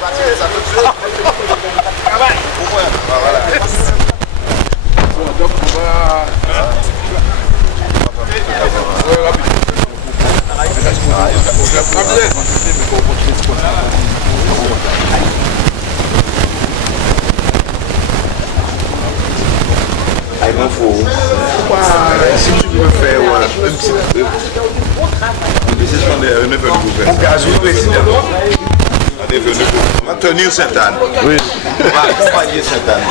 va tirer ça tout de suite. Voilà. Bon, donc on va... Ouais, rapide. Il m'en faut. Si tu veux faire un petit peu. C'est ce qu'on est venu pour faire. Pour gazoul président. On est venu pour tenir Sainte-Anne. Oui. On va accompagner Sainte-Anne.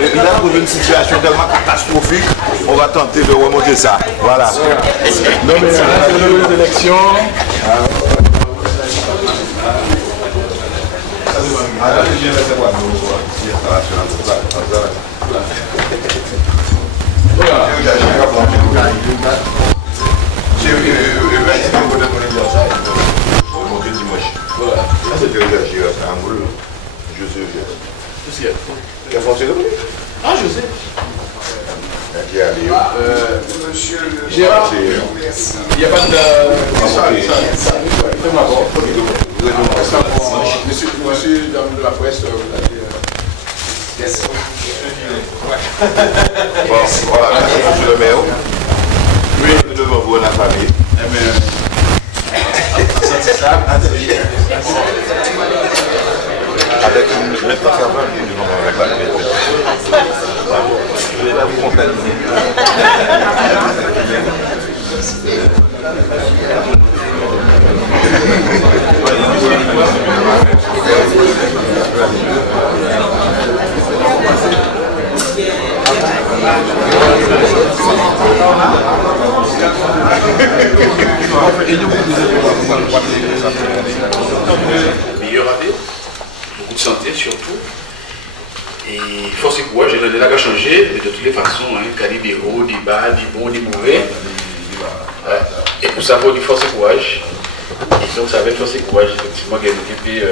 Il a trouvé une situation tellement catastrophique. On va tenter de remonter ça. Voilà. Non mais les élections. Ah, je sais. Gérard, il n'y a pas de... Monsieur, dame de la presse, vous avez... Bon, voilà, monsieur le maire. Oui, devant vous, la famille. Avec une maintenant ça va avec la tête. Je vais là vous contaminer. Meilleure année, beaucoup de santé surtout. Et force et courage, j'ai donné la changer, mais de toutes les façons, cas libéraux, des bas, des bons, des mauvais. Et pour ça, il faut du force et courage. Et donc, ça va être force et courage, effectivement, qu'il y a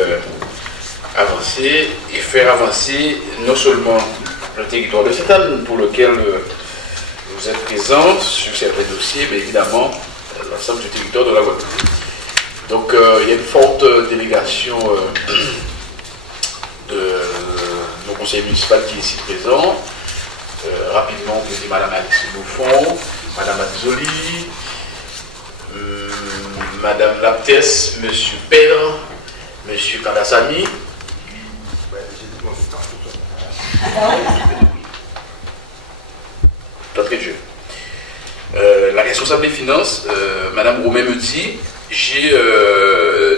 avancer et faire avancer non seulement le territoire de Sainte-Anne pour lequel vous êtes présents sur certains dossiers, mais évidemment l'ensemble du territoire de la Guadeloupe. Donc il y a une forte délégation de nos conseillers municipaux qui est ici présent. Rapidement, on peut dire Mme Alexis Bouffon, Mme Azzoli, Mme Laptès, M. Père, M. Kadassami. D'entrée de jeu. La responsable des finances, Mme Romain me dit,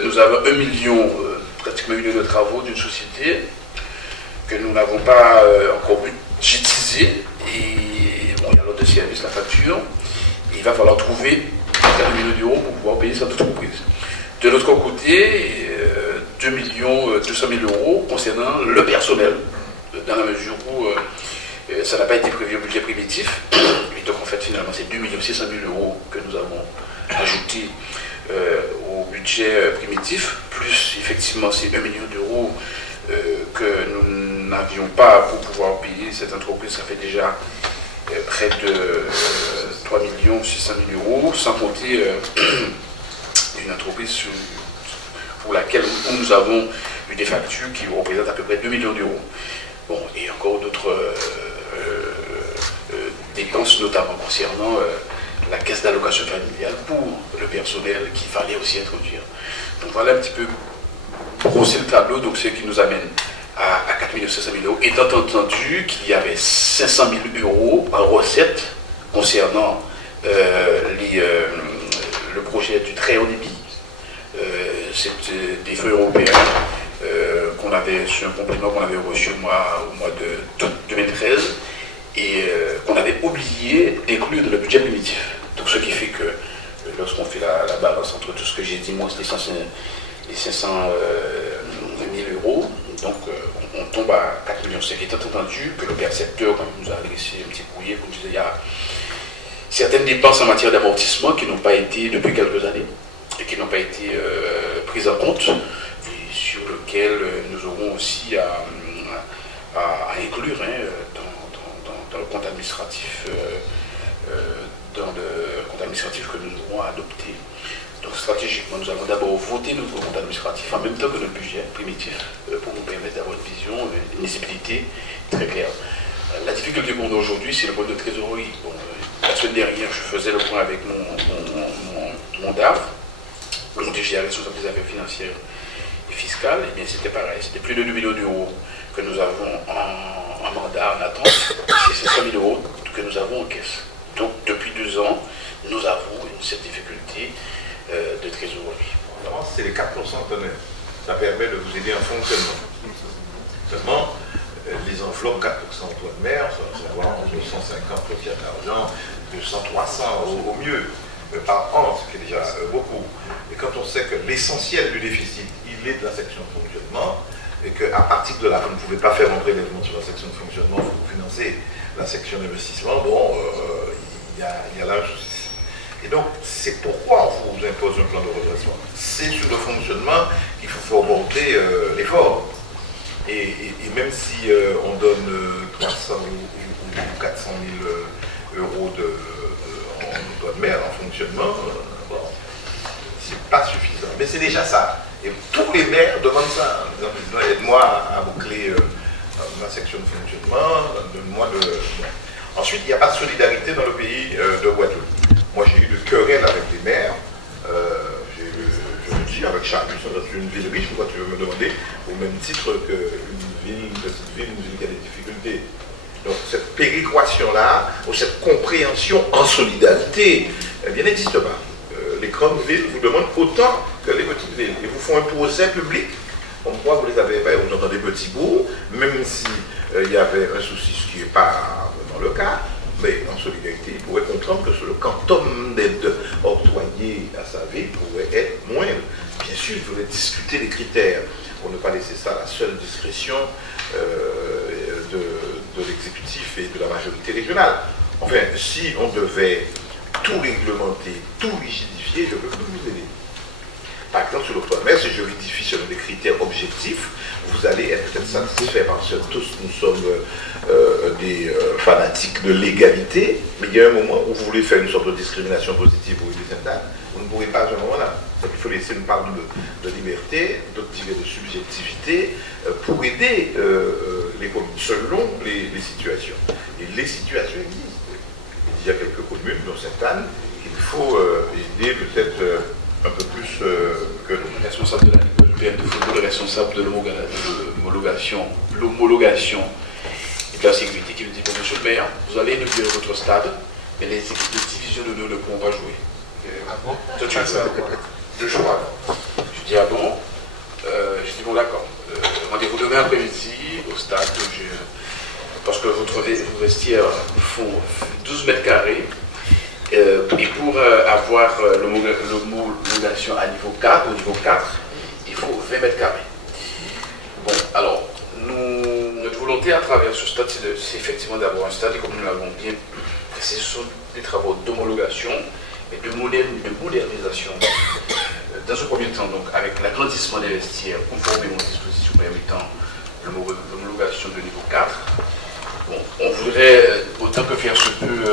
nous avons 1 million, pratiquement 1 million de travaux d'une société que nous n'avons pas encore budgétisé. Et bon, il y a l'autre de service, la facture. Et il va falloir trouver 4 millions d'euros pour pouvoir payer cette entreprise. De l'autre côté, 2 200 000 euros concernant le personnel, dans la mesure où ça n'a pas été prévu au budget primitif. Et donc en fait finalement c'est 2 600 000 euros que nous avons ajouté au budget primitif, plus effectivement ces 1 million d'euros que nous n'avions pas pour pouvoir payer cette entreprise. Ça fait déjà près de 3 600 000 euros, sans compter une entreprise pour laquelle nous avons eu des factures qui représentent à peu près 2 millions d'euros. Bon, et encore d'autres dépenses, notamment concernant la caisse d'allocation familiale pour le personnel qu'il fallait aussi introduire. Donc voilà un petit peu brosser le tableau, donc ce qui nous amène à 4 500 000 euros, étant entendu qu'il y avait 500 000 euros en recettes concernant le projet du très haut débit. C'est des fonds européens qu'on avait, sur un complément qu'on avait reçu au mois de 2013 et qu'on avait oublié d'inclure dans le budget primitif. Donc ce qui fait que lorsqu'on fait la balance entre tout ce que j'ai dit, moi c'est les 500 000 euros, donc on tombe à 4 millions. C'est étant entendu que le percepteur, quand il nous a laissé un petit courrier, comme je disais, il y a certaines dépenses en matière d'amortissement qui n'ont pas été depuis quelques années et qui n'ont pas été prises en compte, et sur lequel nous aurons aussi à inclure dans le compte administratif, que nous aurons adopté. Donc stratégiquement, nous allons d'abord voter notre compte administratif en même temps que notre budget primitif pour nous permettre d'avoir une vision, une lisibilité très claire. La difficulté qu'on a aujourd'hui, c'est le point de trésorerie. Bon, la semaine dernière, je faisais le point avec mon DAF, mon DG responsable des affaires financières et fiscales. Et bien, c'était pareil. C'était plus de 2 millions d'euros que nous avons en mandat, en attente. C'est 500 000 euros que nous avons en caisse. Donc, depuis 2 ans, nous avons cette difficulté de trésorerie. C'est les 4% tonnerres. Ça permet de vous aider en fonctionnement. Seulement, les enveloppes 4% emploi de mer, ça va avoir 250 pour tiers d'argent, 200, 300 au mieux par an, ce qui est déjà beaucoup. Et quand on sait que l'essentiel du déficit, il est de la section de fonctionnement, et qu'à partir de là, vous ne pouvez pas faire entrer l'élément sur la section de fonctionnement pour financer la section d'investissement, bon, il y a là un souci. Et donc, c'est pourquoi on vous impose un plan de redressement. C'est sur le fonctionnement qu'il faut monter l'effort. Et même si on donne 300 ou 400 000 euros en emploi de mer en fonctionnement, bon, c'est pas suffisant. Mais c'est déjà ça. Et tous les maires demandent ça. Aide-moi à boucler ma section de fonctionnement, donne-moi de... Bon. Ensuite, il n'y a pas de solidarité dans le pays de Guadeloupe. Moi, j'ai eu de querelles avec les maires. Je le dis avec Charles, c'est une ville riche, pourquoi tu veux me demander, au même titre qu'une petite ville, une ville qui a des difficultés. Donc cette péréquation-là, ou cette compréhension en solidarité, eh bien, n'existe pas. Les grandes villes vous demandent autant que les petites villes. Ils vous font un procès public, comme quoi vous les avez, vous entendez petits bouts, même si il y avait un souci, ce qui n'est pas vraiment le cas. Mais en solidarité, il pourrait comprendre que le quantum d'aide octroyé à sa ville pourrait être moindre. Bien sûr, il faudrait discuter les critères pour ne pas laisser ça à la seule discrétion de l'exécutif et de la majorité régionale. Enfin, si on devait tout réglementer, tout rigidifier, je peux plus vous aider. Par exemple, sur l'octroi de mer, si je rigidifie selon des critères objectifs, vous allez être peut-être satisfait parce que tous nous sommes des fanatiques de l'égalité, mais il y a un moment où vous voulez faire une sorte de discrimination positive ou horizontale, vous ne pourrez pas à ce moment-là. Donc il faut laisser une part de liberté, de subjectivité pour aider les communes selon les situations. Et les situations existent. Il y a quelques communes, dont Sainte-Anne, qu'il faut aider peut-être un peu plus que nous. Le responsable de la Ligue européenne de football, le responsable de l'homologation et de la sécurité qui me dit, bon, monsieur le maire, vous allez inaugurer votre stade, mais les équipes de division d'honneur ne pourront pas jouer. Ah bon? Toi, tu veux 2 jours avant. Je dis, ah bon? Je dis, bon, d'accord. Rendez-vous demain après-midi au stade, parce que vos vestiaires font 12 mètres carrés. Et pour avoir l'homologation à niveau 4, au niveau 4, il faut 20 mètres carrés. Bon, alors, notre volonté à travers ce stade, c'est effectivement d'avoir un stade, et comme nous l'avons bien précisé, ce sont des travaux d'homologation et de modernisation. Dans ce premier temps, donc, avec l'agrandissement des vestiaires, conformément aux dispositions permettant l'homologation de niveau 4, bon, on voudrait, autant que faire se peut,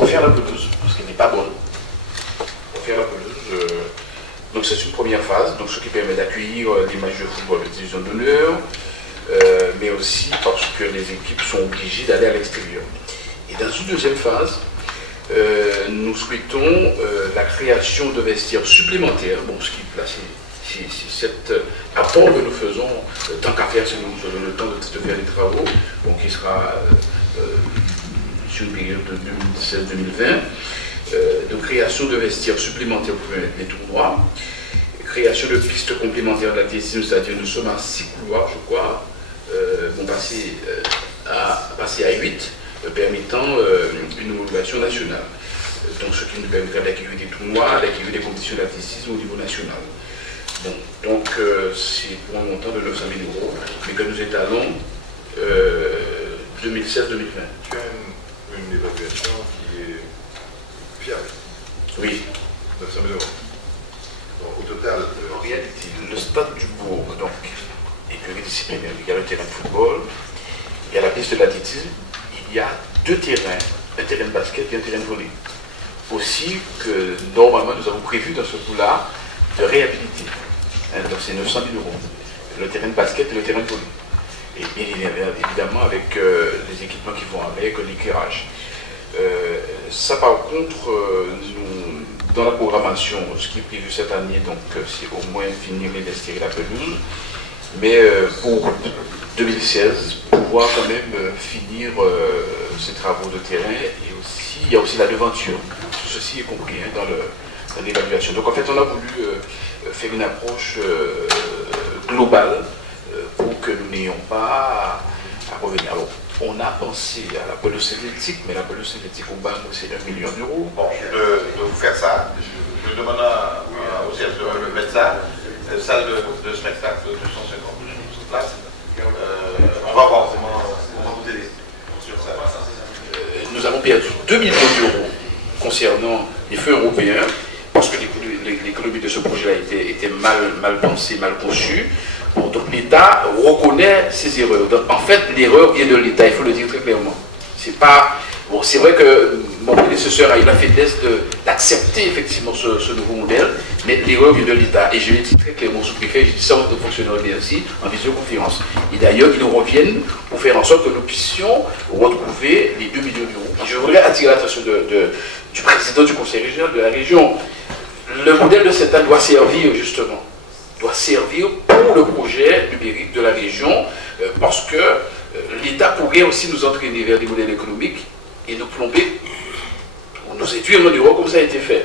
refaire la pelouse, parce qu'elle n'est pas bonne. Refaire la pelouse. Donc c'est une première phase, donc ce qui permet d'accueillir les matchs de football de division d'honneur, mais aussi parce que les équipes sont obligées d'aller à l'extérieur. Et dans une deuxième phase, nous souhaitons la création de vestiaires supplémentaires, bon, ce qui est placé. C'est cet apport que nous faisons, tant qu'à faire, si nous avons le temps de faire des travaux, donc qui sera sur une période de 2016-2020, de création de vestiaires supplémentaires pour les tournois, création de pistes complémentaires de l'athlétisme, c'est-à-dire nous sommes à 6 couloirs, je crois, passer à 8, permettant une homologation nationale. Donc ce qui nous permettra d'accueillir des tournois, d'accueillir des compétitions d'athlétisme au niveau national. Bon, donc c'est pour un montant de 900 000 €, mais que nous étalons 2016-2020. Tu as une évaluation qui est fiable. Oui. 900 000 €. Donc au total... En réalité, le stade du Bourg, donc, est pluridisciplinaire. Il y a le terrain de football, il y a la piste de l'athlétisme, il y a 2 terrains, un terrain de basket et un terrain de volley. Aussi que normalement nous avons prévu dans ce coup-là de réhabiliter. Donc c'est 900 000 euros. Le terrain de basket et le terrain de volley. Et évidemment avec les équipements qui vont avec, l'éclairage. Ça par contre, dans la programmation, ce qui est prévu cette année, donc c'est au moins finir d'investir la pelouse, mais pour 2016, pouvoir quand même finir ces travaux de terrain, et aussi, il y a aussi la devanture. Tout ceci est compris dans l'évaluation. Donc en fait, on a voulu faire une approche globale pour que nous n'ayons pas à revenir. Alors, on a pensé à la pelouse synthétique, mais la pelouse synthétique au bas, c'est 1 million d'euros. Bon, de vous faire ça, je demande au chef de mettre ça, salle de spectacle, 250 places. On va voir comment vous aider sur ça. Nous avons perdu 2 millions d'euros concernant les fonds européens, parce que l'économie de ce projet a été mal pensée, mal conçue. Bon, donc l'État reconnaît ses erreurs. Donc, en fait, l'erreur vient de l'État, il faut le dire très clairement. C'est pas... Bon, c'est vrai que mon prédécesseur a eu la faiblesse d'accepter effectivement ce nouveau modèle, mais l'erreur vient de l'État. Et je l'ai dit très clairement au sous-préfet, j'ai dit ça aux fonctionnaires aussi en visioconférence. Et d'ailleurs, ils nous reviennent pour faire en sorte que nous puissions retrouver les 2 millions d'euros. Je voudrais attirer l'attention du président du conseil régional de la région. Le modèle de Sainte-Anne doit servir justement, doit servir pour le projet numérique de la région, parce que l'État pourrait aussi nous entraîner vers des modèles économiques et nous plomber, ou nous séduire en Europe comme ça a été fait.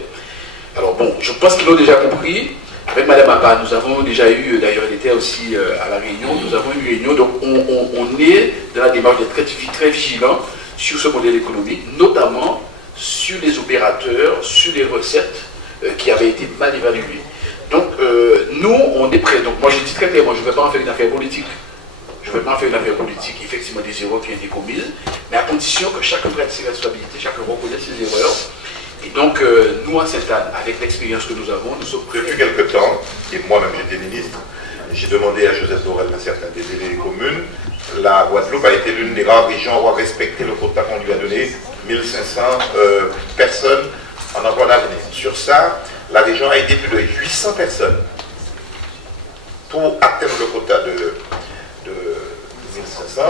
Alors bon, je pense qu'ils l'ont déjà compris. Avec Mme Abba, nous avons déjà eu, d'ailleurs elle était aussi à la réunion, nous avons eu une réunion, donc on est dans la démarche d'être très vigilant sur ce modèle économique, notamment sur les opérateurs, sur les recettes qui avaient été mal évaluées. Donc, nous, on est prêts. Donc, moi, je dis très clairement, je ne vais pas en faire une affaire politique. Je ne vais pas en faire une affaire politique, effectivement, des erreurs qui ont été commises, mais à condition que chacun prenne ses responsabilités, chacun reconnaisse ses erreurs. Et donc, nous, à Sainte-Anne, avec l'expérience que nous avons, nous sommes prêts. Depuis quelque temps, et moi-même j'étais ministre, j'ai demandé à Joseph Borrell un certain délai communes. La Guadeloupe a été l'une des rares régions à avoir respecté le quota qu'on lui a donné, 1500 personnes en emploi d'avenir. Sur ça, la région a aidé plus de 800 personnes pour atteindre le quota de 1500.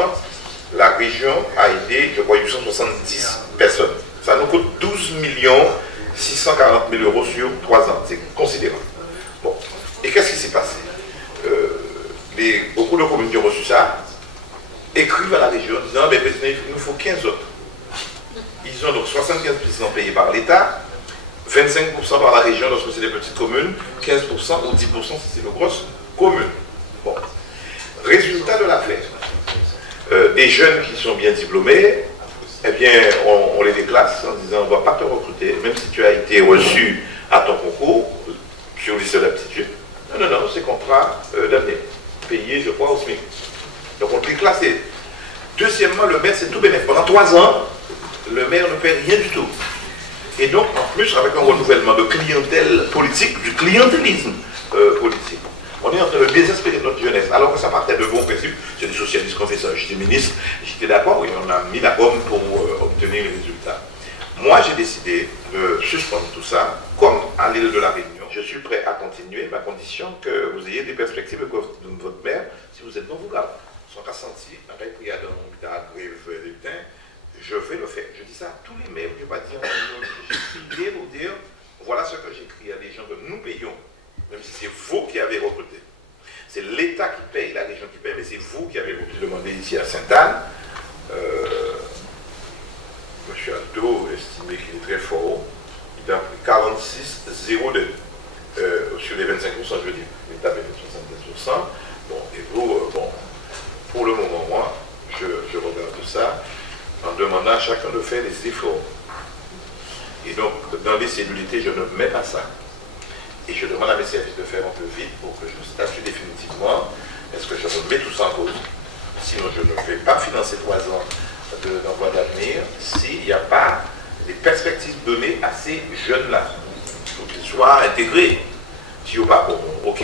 La région a aidé, je crois, 870 personnes. Ça nous coûte 12 640 000 euros sur 3 ans. C'est considérable. Bon. Et qu'est-ce qui s'est passé? Beaucoup de communes qui ont reçu ça écrivent à la région en disant, mais il nous faut 15 autres. Ils ont donc 75% payés par l'État, 25% par la région lorsque c'est des petites communes, 15% ou 10% si c'est de grosses communes. Bon. Résultat de l'affaire. Des jeunes qui sont bien diplômés, eh bien, on les déclasse en disant, on ne va pas te recruter, même si tu as été reçu à ton concours, sur lycée d'aptitude. Non, c'est contrat d'avenir, payé, je crois, au SMIC. Donc on te déclasse. Deuxièmement, le maire, c'est tout bénéfice. Pendant 3 ans, le maire ne paie rien du tout. Et donc, en plus, avec un renouvellement de clientèle politique, du clientélisme politique, on est en train de désespérer notre jeunesse, alors que ça partait de bons principes. C'est des socialistes qui ont fait ça. J'étais ministre, j'étais d'accord, et on a mis la gomme pour obtenir les résultats. Moi, j'ai décidé de suspendre tout ça, comme à l'île de la Réunion. Je suis prêt à continuer, mais à condition que vous ayez des perspectives de votre maire, si vous êtes non vous garde. Son ressenti, avec il y a dans la grève des temps, je vais le faire. Je dis ça à tous les maires, je ne vais pas dire, j'écris pour dire, voilà ce que j'écris à des gens que nous payons, même si c'est vous qui avez recruté. C'est l'État qui paye, la région qui paye, mais c'est vous qui avez demandé ici à Sainte-Anne. M. Alto estimé qu'il est très fort. Il a pris 46,02 sur les 25%, je veux dire. L'État paye 75%. Bon, et vous, pour le moment, moi, je regarde tout ça en demandant à chacun de faire des efforts. Et donc, dans les cellulités, je ne mets pas ça. Et je demande à mes services de faire un peu vite pour que je statue définitivement. Est-ce que je remets tout ça en cause? Sinon, je ne vais pas financer 3 ans d'emploi d'avenir s'il n'y a pas des perspectives données à ces jeunes-là. Il faut qu'ils soient intégrés. Si ou pas, bon, ok,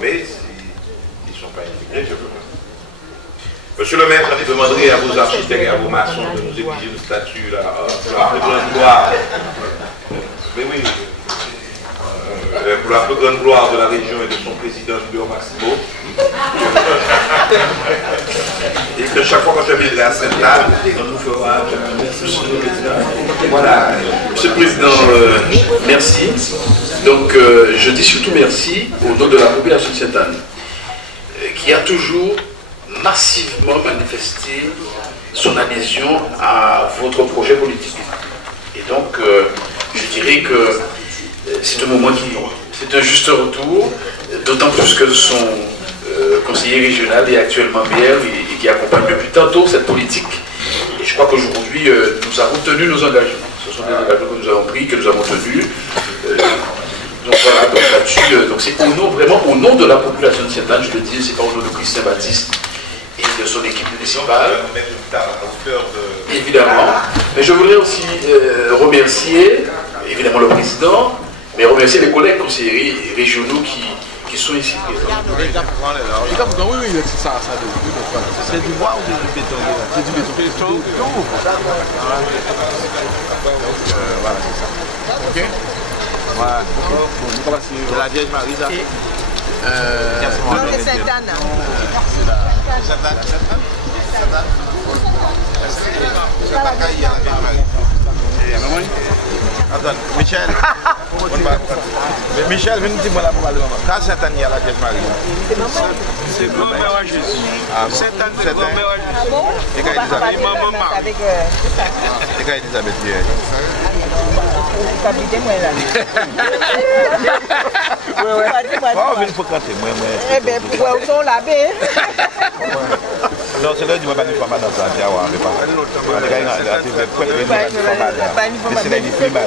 mais s'ils ne sont pas intégrés, je ne peux pas. Monsieur le maire, je demanderai à vos architectes et à vos maçons de nous exiger une statue là, mais oui. pour la plus grande gloire de la région et de son président Hubert Maximo. Et que chaque fois que je viendrai à cette table, on nous fera voilà. Monsieur le Président, merci. Donc, je dis surtout merci au nom de la population de Sainte-Anne, qui a toujours massivement manifesté son adhésion à votre projet politique. Et donc, je dirais que c'est un moment c'est un juste retour, d'autant plus que son conseiller régional est actuellement maire et qui accompagne depuis tantôt cette politique. Et je crois qu'aujourd'hui, nous avons tenu nos engagements. Ce sont des engagements que nous avons pris, que nous avons tenus. Donc voilà, donc là-dessus, donc c'est vraiment au nom de la population de Sainte-Anne, je le dis, c'est pas au nom de Christian Baptiste et de son équipe municipale. Évidemment. Mais je voudrais aussi remercier, évidemment, le président, mais remercier les collègues conseillers régionaux qui sont ici présents. Oui, c'est ça. C'est du bois ou du béton? C'est du béton. Voilà, c'est ça. Ok. Voilà. Bon, c'est la Vierge Marie, ça. C'est Sainte-Anne. Attends, Michel. Michel, viens nous dire là pour parler. Quand Sainte-Anne il y a la Vierge Marie. C'est grand-mère à Jésus. Sainte-Anne, c'est grand-mère à Jésus. Ah bon? Et quand Elisabeth. Avec Et quand Elisabeth hier. moi là. Oh, venez pour canter. Eh bien, pour où sont l'abbé? Non, c'est là que je ne vais pas nous faire mal dans ça. Je ne vais pas.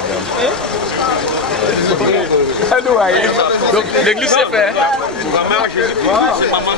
Donc l'église est faite. Grand-mère à Jésus. C'est maman.